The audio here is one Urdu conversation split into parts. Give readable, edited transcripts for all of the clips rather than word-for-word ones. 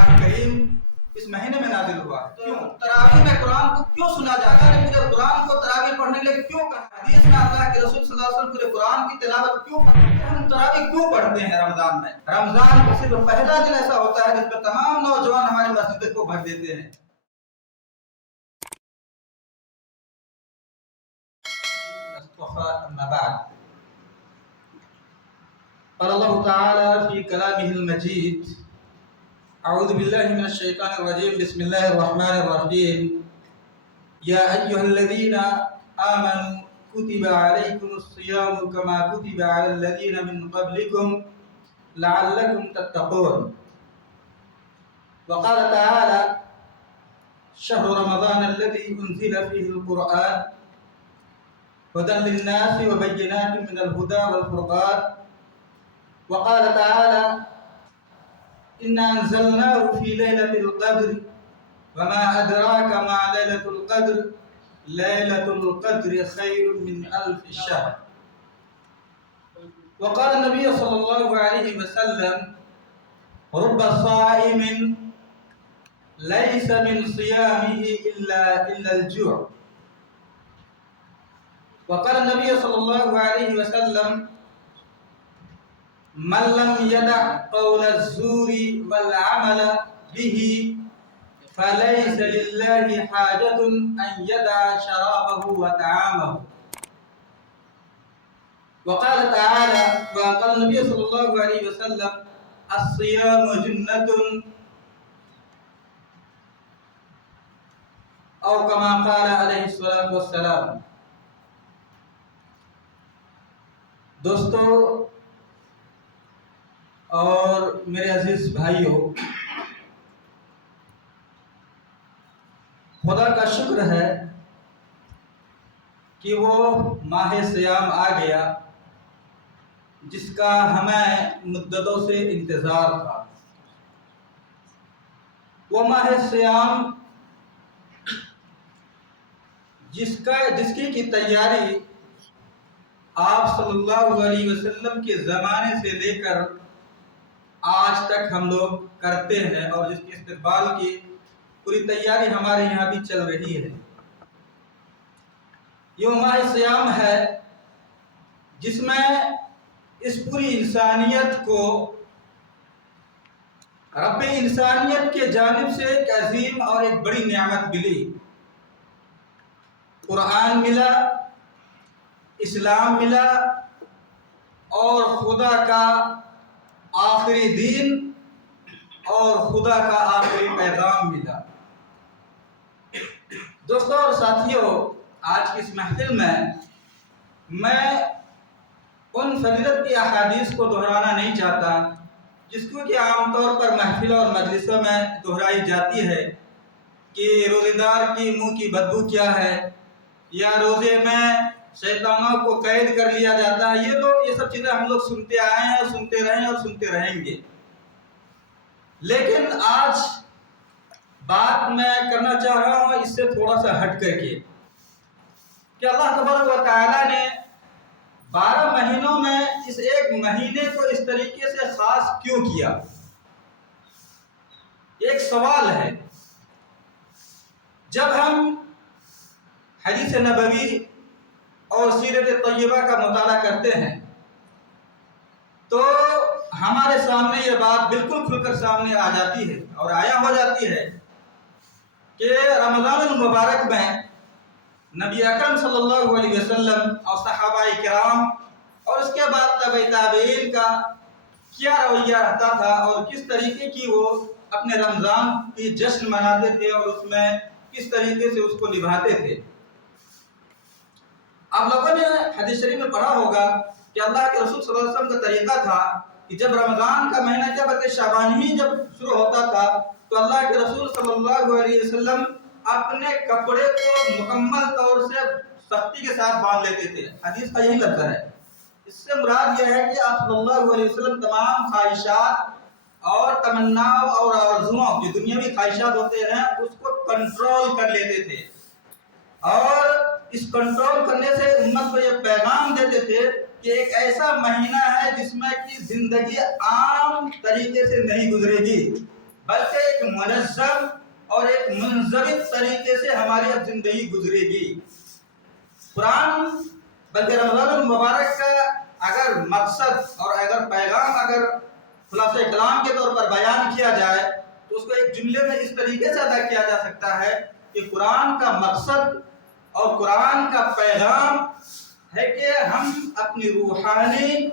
قرآن کریم اس مہینے میں نازل ہوا. کیوں تراویح میں قرآن کو کیوں سنا جاتا ہے؟ مجھے قرآن کو تراویح پڑھنے کے لیے کیوں کہا؟ حدیث میں اللہ کے رسول صلی اللہ علیہ وسلم پورے قرآن کی تلاوت کیوں کرتے ہیں؟ ہم تراویح کیوں پڑھتے ہیں رمضان میں؟ رمضان کا صرف پہلا دن ایسا ہوتا ہے جس میں تمام نوجوان ہماری مسجد کو بھر دیتے ہیں. أما بعد قال الله تعالى في كلامه المجيد أعوذ بالله من الشيطان الرجيم بسم الله الرحمن الرحيم يا أيها الذين آمنوا كتب عليكم الصيام كما كتب على الذين من قبلكم لعلكم تتقون. وقال تعالى شهر رمضان الذي أنزل فيه القرآن هدى للناس وبينات من الهدى والفرقان. وقال تعالى إنا أنزلناه في ليلة القدر وما أدراك ما ليلة القدر ليلة القدر خير من 1000 شهر. وقال النبي صلى الله عليه وسلم رب صائم ليس من صيامه إلا الجوع. وقال النبي صلى الله عليه وسلم من لم يدع قول الزور والعمل به فليس لله حاجة أن يدع شرابه وطعامه. وقال تعالى وقال النبي صلى الله عليه وسلم الصيام جنة أو كما قال عليه الصلاة والسلام. دوستو اور میرے عزیز بھائیوں، خدا کا شکر ہے کہ وہ ماہ سیام آ گیا جس کا ہمیں مدتوں سے انتظار تھا. وہ ماہ سیام جس کی تیاری آپ صلی اللہ علیہ وسلم کے زمانے سے لے کر آج تک ہم لوگ کرتے ہیں اور جس کے استقبال کی پوری تیاری ہمارے یہاں بھی چل رہی ہے. یہ ماہ سیام ہے جس میں اس پوری انسانیت کو رب انسانیت کے جانب سے ایک عظیم اور ایک بڑی نعمت ملی. قرآن ملا، اسلام ملا اور خدا کا آخری دین اور خدا کا آخری پیغام ملا. دوستوں اور ساتھیوں، آج کی اس محفل میں ان فضیلت کی احادیث کو دہرانا نہیں چاہتا جس کو کہ عام طور پر محفل اور مجلسوں میں دہرائی جاتی ہے کہ روزے دار کی منہ کی بدبو کیا ہے، یا روزے میں شیطانوں کو قید کر لیا جاتا ہے. یہ سب چیزیں ہم لوگ سنتے آئے ہیں، سنتے رہے اور سنتے رہیں گے. لیکن آج بات میں کرنا چاہ رہا ہوں اس سے تھوڑا سا ہٹ کر کے کہ اللہ تبارک و تعالیٰ نے 12 مہینوں میں اس ایک مہینے کو اس طریقے سے خاص کیوں کیا. ایک سوال ہے. جب ہم حدیث نبوی اور سیرت طیبہ کا مطالعہ کرتے ہیں تو ہمارے سامنے یہ بات بالکل کھل کر سامنے آ جاتی ہے اور آیا ہو جاتی ہے کہ رمضان المبارک میں نبی اکرم صلی اللہ علیہ وسلم اور صحابہ کرام اور اس کے بعد تابع تابعین کا کیا رویہ رہتا تھا اور کس طریقے کی وہ اپنے رمضان کی جشن مناتے تھے اور اس میں کس طریقے سے اس کو نبھاتے تھے. آپ لوگوں نے حدیث شریف میں پڑھا ہوگا کہ اللہ کے رسول صلی اللہ علیہ وسلم کا طریقہ تھا کہ جب رمضان کا مہینہ جب شعبان ہی جب شروع ہوتا تھا تو اللہ کے رسول صلی اللہ علیہ وسلم اپنے کپڑے کو مکمل طور سے سختی کے ساتھ باندھ لیتے تھے. حدیث کا یہی لفظ ہے. اس سے مراد یہ ہے کہ آپ صلی اللہ علیہ وسلم تمام خواہشات اور تمناؤں اور آرزوؤں جو دنیاوی خواہشات ہوتے ہیں اس کو کنٹرول کر لیتے تھے اور اس کنٹرول کرنے سے امت کو یہ پیغام دیتے تھے کہ ایک ایسا مہینہ ہے جس میں کہ زندگی عام طریقے سے نہیں گزرے گی بلکہ ایک منظم اور ایک منضبط طریقے سے ہماری اب زندگی گزرے گی۔ قرآن بلکہ رمضان المبارک کا اگر مقصد اور اگر پیغام اگر خلاصہ کلام کے طور پر بیان کیا جائے تو اس کو ایک جملے میں اس طریقے سے ادا کیا جا سکتا ہے کہ قرآن کا مقصد اور قرآن کا پیغام ہے کہ ہم اپنی روحانی،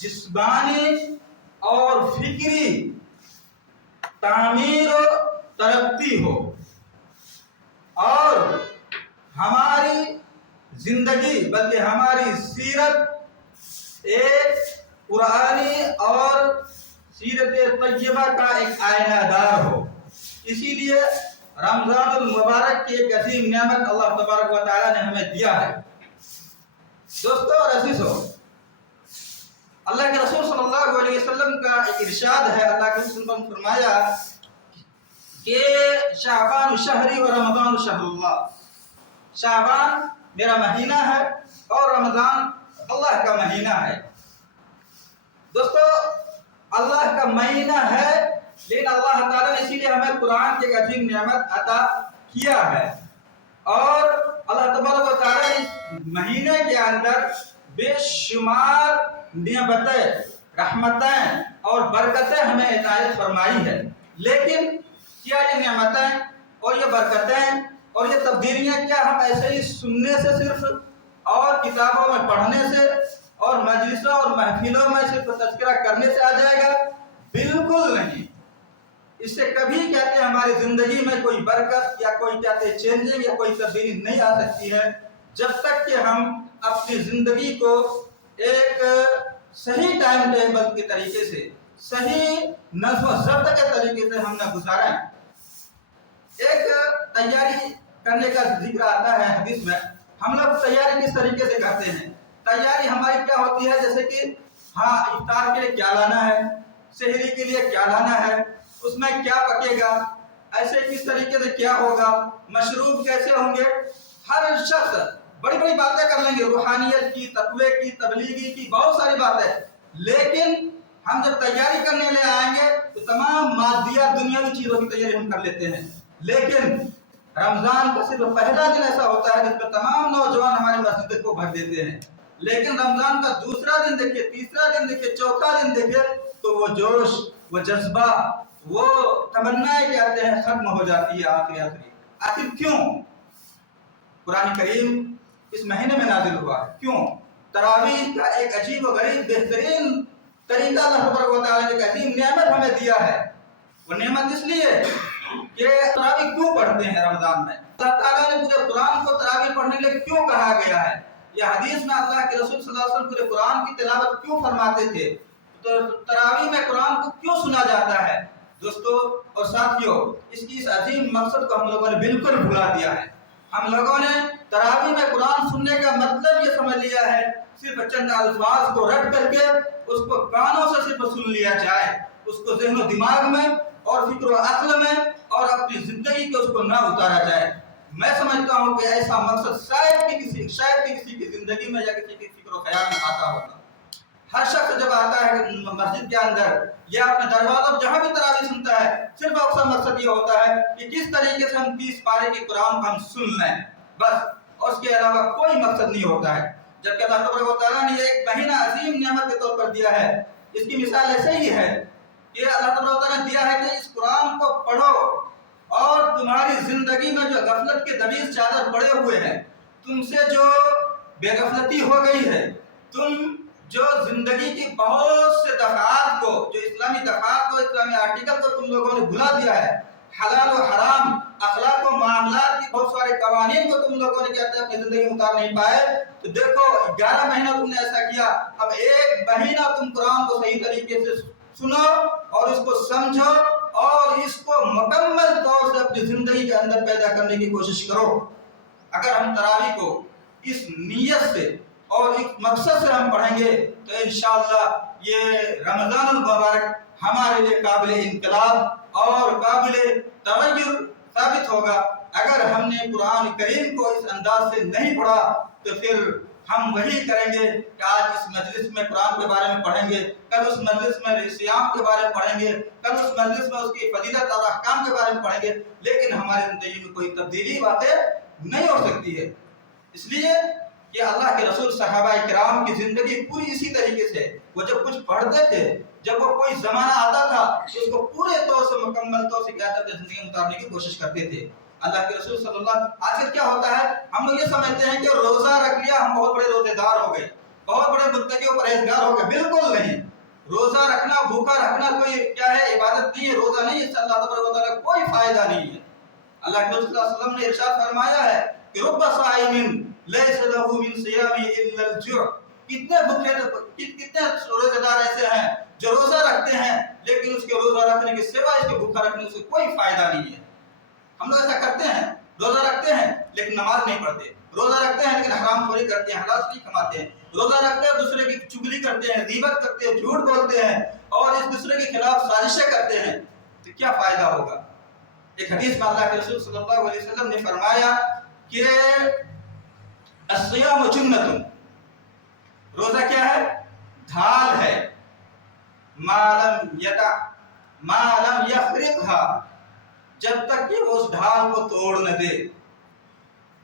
جسمانی اور فکری تعمیر و ترقی ہو، اور ہماری زندگی بلکہ ہماری سیرت ایک قرآنی اور سیرت طیبہ کا ایک آئینہ دار ہو۔ اسی لیے رمضان المبارک کی ایک عظیم نعمت اللہ تبارک و تعالی نے ہمیں دیا ہے۔ دوستو اور عزیزو، اللہ کے رسول صلی اللہ علیہ وسلم کا ایک ارشاد ہے، اللہ کے رسول نے فرمایا کہ شعبان شہری و رمضان شہر اللہ، شعبان میرا مہینہ ہے اور رمضان اللہ کا مہینہ ہے۔ دوستو اللہ کا مہینہ ہے، لیکن اللہ تعالیٰ نے اسی لیے ہمیں قرآن کی ایک عظیم نعمت عطا کیا ہے، اور اللہ تبارک و تعالیٰ نے اس مہینے کے اندر بے شمار نعمتیں، رحمتیں اور برکتیں ہمیں عنایت فرمائی ہے۔ لیکن کیا یہ نعمتیں اور یہ برکتیں اور یہ تبدیلیاں کیا ہم ایسے ہی سننے سے صرف اور کتابوں میں پڑھنے سے اور مجلسوں اور محفلوں میں صرف تذکرہ کرنے سے آ جائے گا؟ بالکل نہیں۔ اس سے کبھی کہتے ہیں ہماری زندگی میں کوئی برکت یا کوئی کہتے ہیں چینجنگ یا کوئی تبدیلی نہیں آ سکتی ہے جب تک کہ ہم اپنی زندگی کو ایک صحیح ٹائم ٹیبل کے طریقے سے، صحیح نظم و ضبط کے طریقے سے ہم نہ گزاریں۔ ایک تیاری کرنے کا ذکر آتا ہے حدیث میں، ہم لوگ تیاری کس طریقے سے کرتے ہیں؟ تیاری ہماری کیا ہوتی ہے؟ جیسے کہ ہاں افطار کے لیے کیا لانا ہے، سحری کے لیے کیا لانا ہے، اس میں کیا پکے گا، ایسے کس طریقے سے کیا ہوگا، مشروب کیسے ہوں گے۔ ہر شخص بڑی بڑی باتیں کر لیں گے، روحانیت کی، تقوی کی، تبلیغی کی، بہت ساری باتیں، لیکن ہم جب تیاری کرنے لے آئیں گے تو تمام مادیات دنیاوی چیزوں کی تیاری ہم کر لیتے ہیں۔ لیکن رمضان کا صرف پہلا دن ایسا ہوتا ہے جس پہ تمام نوجوان ہماری مسجد کو بھر دیتے ہیں، لیکن رمضان کا دوسرا دن دیکھیے، تیسرا دن دیکھیے، چوتھا دن دیکھیے تو وہ جوش، وہ جذبہ، وہ تمنائیں کہتے ہیں ختم ہو جاتی ہے آخری۔ آخر کیوں؟ قرآن کریم اس مہینے میں نازل ہوا ہے، کیوں؟ تراویح کا ایک عجیب و غریب بہترین طریقہ اللہ تبارک و تعالیٰ نے ایک عظیم نعمت ہمیں دیا ہے۔ وہ نعمت اس لیے کہ تراویح کیوں پڑھتے ہیں رمضان میں؟ اللہ تعالیٰ نے پورے قرآن کو تراویح پڑھنے کے لیے کیوں کہا گیا ہے؟ یہ حدیث میں اللہ کے رسول صلی اللہ علیہ وسلم پورے قرآن کی تلاوت کیوں فرماتے تھے؟ تو تراویح میں قرآن کو کیوں سنا جاتا ہے؟ دوستو اور ساتھیوں، اس کی اس عظیم مقصد کو ہم لوگوں نے بالکل بھلا دیا ہے۔ ہم لوگوں نے تراویح میں قرآن سننے کا مطلب یہ سمجھ لیا ہے صرف چند الفاظ کو رٹ کر کے اس کو کانوں سے صرف سن لیا جائے، اس کو ذہن و دماغ میں اور فکر و عقل میں اور اپنی زندگی کو اس کو نہ اتارا جائے۔ میں سمجھتا ہوں کہ ایسا مقصد شاید کہ کسی کی زندگی میں یا کسی کی فکر و خیال میں آتا ہوگا۔ ہر شخص جب آتا ہے مسجد کے اندر یا اپنے دروازوں جہاں بھی تراویح سنتا ہے، صرف اکثر مقصد یہ ہوتا ہے کہ کس طریقے سے ہم 30 پارے کی قرآن کو ہم سن لیں، بس، اور اس کے علاوہ کوئی مقصد نہیں ہوتا ہے۔ جبکہ اللہ تبارک و تعالیٰ نے یہ ایک مہینہ عظیم نعمت کے طور پر دیا ہے۔ اس کی مثال ایسے ہی ہے کہ اللہ تبارک و تعالیٰ نے دیا ہے کہ اس قرآن کو پڑھو اور تمہاری زندگی میں جو غفلت کے دبیز چادر پڑے ہوئے ہیں، تم سے جو بے غفلتی ہو گئی ہے، تم جو زندگی کی بہت سے دفعات کو، جو اسلامی دفعات کو، اسلامی آرٹیکل کو تم لوگوں نے بھلا دیا ہے، حلال و حرام، اخلاق و معاملات کی بہت سارے قوانین کو تم لوگوں نے کہتے ہیں اپنی زندگی میں اتار نہیں پائے، تو دیکھو 11 مہینہ تم نے ایسا کیا، اب 1 مہینہ تم قرآن کو صحیح طریقے سے سنو اور اس کو سمجھو اور اس کو مکمل طور سے اپنی زندگی کے اندر پیدا کرنے کی کوشش کرو۔ اگر ہم تراویح کو اس نیت سے اور ایک مقصد سے ہم پڑھیں گے تو انشاءاللہ یہ رمضان المبارک ہمارے لیے قابل انقلاب اور قابل تغیر ثابت ہوگا۔ اگر ہم نے قرآن کریم کو اس انداز سے نہیں پڑھا تو پھر ہم وہی کریں گے کہ آج اس مجلس میں قرآن کے بارے میں پڑھیں گے، کل اس مجلس میں صیام کے بارے میں پڑھیں گے، کل اس مجلس میں اس کی فضیلت اور احکام کے بارے میں پڑھیں گے، لیکن ہماری زندگی میں کوئی تبدیلی واقع نہیں ہو سکتی ہے۔ اس لیے کہ اللہ کے رسول صحابہ کرام کی زندگی پوری اسی طریقے سے، وہ جب کچھ پڑھتے تھے، جب وہ کوئی زمانہ آتا تھا تو اس کو پورے طور سے مکمل طور سے کیا کرتے زندگی میں اتارنے کی کوشش کرتے تھے۔ اللہ کے رسول صلی اللہ آخر کیا ہوتا ہے، ہم لوگ یہ سمجھتے ہیں کہ روزہ رکھ لیا ہم بہت بڑے روزے دار ہو گئے، بہت بڑے متقی و پرہیزگار ہو گئے۔ بالکل نہیں، روزہ رکھنا، بھوکا رکھنا کوئی کیا ہے، عبادت نہیں ہے، روزہ نہیں ہے، اس سے اللہ تبارک و تعالیٰ کوئی فائدہ نہیں ہے۔ اللہ کے رسول صلی اللہ علیہ وسلم نے ارشاد فرمایا ہے کہ رب صائم لیس له من صیام الا الجوع، کتنے بھوکے کتنے روزہ دار ایسے ہیں جو روزہ رکھتے ہیں لیکن اس کے روزہ رکھنے کے سوا اس کے بھوکا رکھنے سے کوئی فائدہ نہیں ہے۔ ہم لوگ ایسا کرتے ہیں، روزہ رکھتے ہیں لیکن نماز نہیں پڑھتے، روزہ رکھتے ہیں لیکن حرام خوری کرتے ہیں، حلال نہیں کماتے ہیں، روزہ رکھتے ہیں دوسرے کی چگلی کرتے ہیں، غیبت کرتے ہیں، جھوٹ بولتے ہیں اور اس دوسرے کے خلاف سازشیں کرتے ہیں، تو کیا فائدہ ہوگا؟ ایک حدیث میں اللہ کے رسول صلی اللہ علیہ وسلم نے فرمایا کہ الصیام جنۃ، روزہ کیا ہے؟ ڈھال ہے، ما لم یفرقها، جب تک کہ وہ اس ڈھال کو توڑ نہ دے۔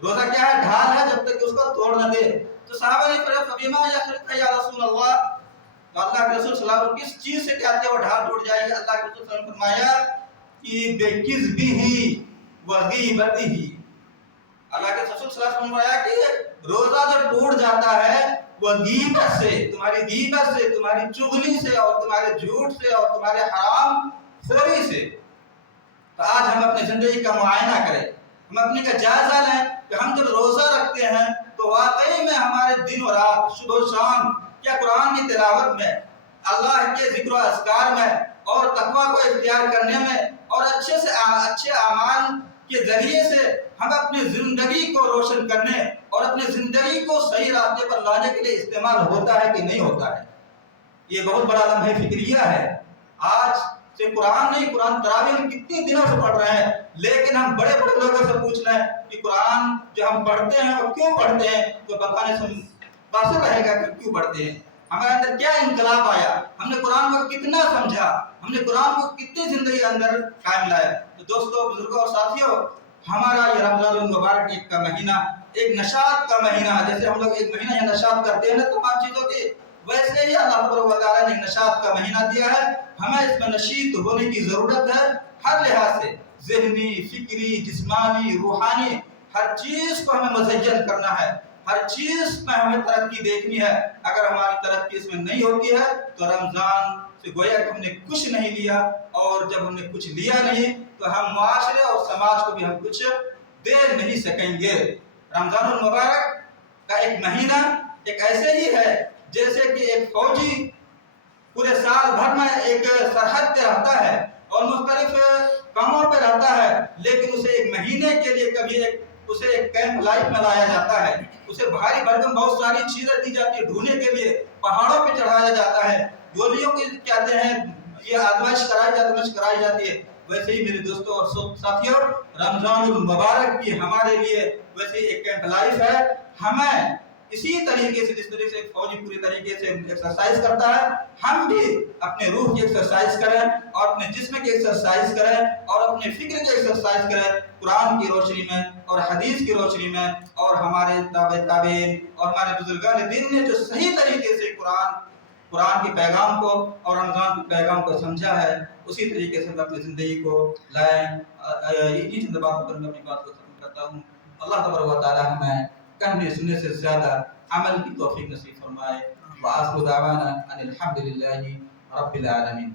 روزہ کیا ہے؟ ڈھال ہے، جب تک کہ اس کو توڑ نہ دے۔ تو صحابہ نے فرمایا فبما یفرقها یا رسول اللہ، تو اللہ کے رسول صلی اللہ علیہ وسلم کس چیز سے کہتے ہیں وہ ڈھال ٹوٹ جائے گی؟ اللہ کے رسول صلی اللہ علیہ وسلم نے فرمایا کہ بِکِذْبِهِ وَغِیبَتِهِ، اللہ کے رسول صلی اللہ علیہ وسلم نے فرمایا کہ روزہ جب ٹوٹ جاتا ہے وہ غیبت سے، تمہاری غیبت سے، تمہاری چغلی سے اور تمہارے جھوٹ سے اور تمہارے حرام خوری سے۔ تو آج ہم اپنی زندگی کا معائنہ کریں، ہم اپنی کا جائزہ لیں کہ ہم جب روزہ رکھتے ہیں تو واقعی میں ہمارے دن و رات، صبح و شام کیا قرآن کی تلاوت میں، اللہ کے ذکر و اذکار میں اور تقویٰ کو اختیار کرنے میں اور اچھے اعمال کے ذریعے سے ہم اپنی زندگی کو روشن کرنے اور اپنی زندگی کو صحیح راستے پر لانے کے لیے استعمال ہوتا ہے کہ نہیں ہوتا ہے؟ یہ بہت بڑا لمحہ فکریہ ہے۔ آج سے قرآن نہیں، قرآن تراویح ہم کتنی دنوں سے پڑھ رہے ہیں، لیکن ہم بڑے بڑے لوگوں سے پوچھ رہے ہیں کہ قرآن جو ہم پڑھتے ہیں وہ کیوں پڑھتے ہیں، تو بتانے سے واضح رہے گا کہ کیوں پڑھتے ہیں، ہمارے اندر کیا انقلاب آیا، ہم نے قرآن کو کتنا سمجھا، ہم نے قرآن کو کتنی زندگی اندر قائم لایا۔ تو دوستو، بزرگوں اور ساتھیوں، ہمارا یہ رمضان المبارک ایک کا مہینہ ایک نشاط کا مہینہ ہے۔ جیسے ہم لوگ ایک مہینہ یہ نشاط کرتے ہیں نا تمام چیزوں کی، ویسے ہی اللہ تبارک و تعالیٰ نے نشاط کا مہینہ دیا ہے۔ ہمیں اس میں نشیط ہونے کی ضرورت ہے، ہر لحاظ سے، ذہنی، فکری، جسمانی، روحانی، ہر چیز کو ہمیں مزین کرنا ہے، ہر چیز میں ہمیں ترقی دیکھنی ہے۔ اگر ہماری ترقی اس میں نہیں ہوتی ہے تو رمضان سے گویا کہ ہم نے کچھ نہیں لیا، اور جب ہم نے کچھ لیا نہیں تو ہم معاشرے اور سماج کو بھی ہم کچھ دے نہیں سکیں گے۔ رمضان المبارک کا ایک مہینہ ایک ایسے ہی ہے جیسے کہ ایک فوجی پورے سال بھر میں ایک سرحد پہ رہتا ہے اور مختلف کاموں پہ رہتا ہے، لیکن اسے ایک مہینے کے لیے کبھی اسے ایک کیمپ لائف میں لایا جاتا ہے، اسے بھاری بھرکم بہت ساری چیزیں دی جاتی ہے ڈھونڈنے کے لیے، پہاڑوں پہ چڑھایا جاتا ہے، گولیوں کی کہتے ہیں یہ آزمائش کرائی جاتی ہے۔ ویسے ہی میرے دوستوں اور ساتھیوں، رمضان المبارک بھی ہمارے لیے ویسے ہی ایک کیمپ لائف ہے۔ ہمیں اسی طریقے سے، جس طریقے سے ایک فوجی پوری طریقے سے ایکسرسائز کرتا ہے، ہم بھی اپنے روح کی ایکسرسائز کریں اور اپنے جسم کی ایکسرسائز کریں اور اپنے فکر کی ایکسرسائز کریں، قرآن کی روشنی میں اور حدیث کی روشنی میں، اور ہمارے تابعین اور ہمارے بزرگان دین نے جو صحیح طریقے سے قرآن کے پیغام کو اور رمضان کے پیغام کو سمجھا ہے، اسی طریقے سے ہم اپنی زندگی کو لائیں۔ یہ چند باتوں پر میں اپنی بات کو ختم کرتا ہوں۔ اللہ تبارک و تعالی ہمیں کہنے سننے سے زیادہ عمل کی توفیق نصیب فرمائے۔ وآخر دعوانا ان الحمد للہ رب العالمین۔